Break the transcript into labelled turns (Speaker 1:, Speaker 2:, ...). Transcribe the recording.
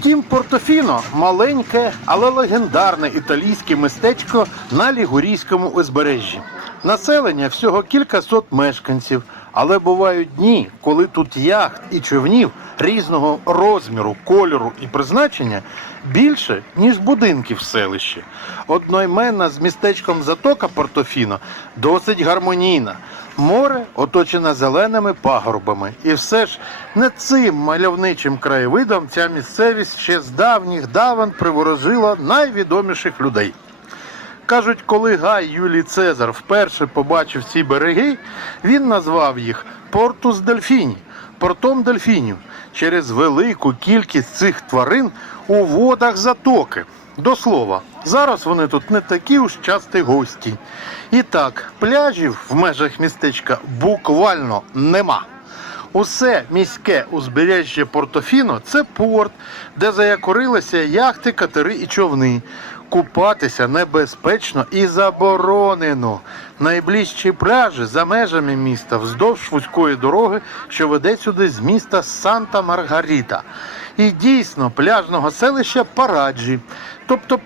Speaker 1: Втім, Портофіно маленьке, але легендарне італійське містечко на Лігурійському узбережжі. Населення всього кількасот мешканців, але бувають дні, коли тут яхт і човнів різного розміру, кольору і призначення більше, ніж будинків в селищі. Одноіменна з містечком Затока Портофіно досить гармонійна. Море оточене зеленими пагорбами. І все ж не цим мальовничим краєвидом ця місцевість ще з давніх давен приворожила найвідоміших людей. Кажуть, коли Гай Юлій Цезар вперше побачив ці береги, він назвав їх Портус Дельфіні, портом дельфінів через велику кількість цих тварин у водах затоки. До слова, зараз вони тут не такі уж часті гості. І так, пляжів в межах містечка буквально нема. Усе міське узбережжя Портофіно це порт, де заякорилися яхти, катери і човни. Купатися небезпечно і заборонено. Найближчі пляжі за межами міста вздовж вузької дороги, що веде сюди з міста Санта Маргарита. І дійсно пляжного селища Параджі, тобто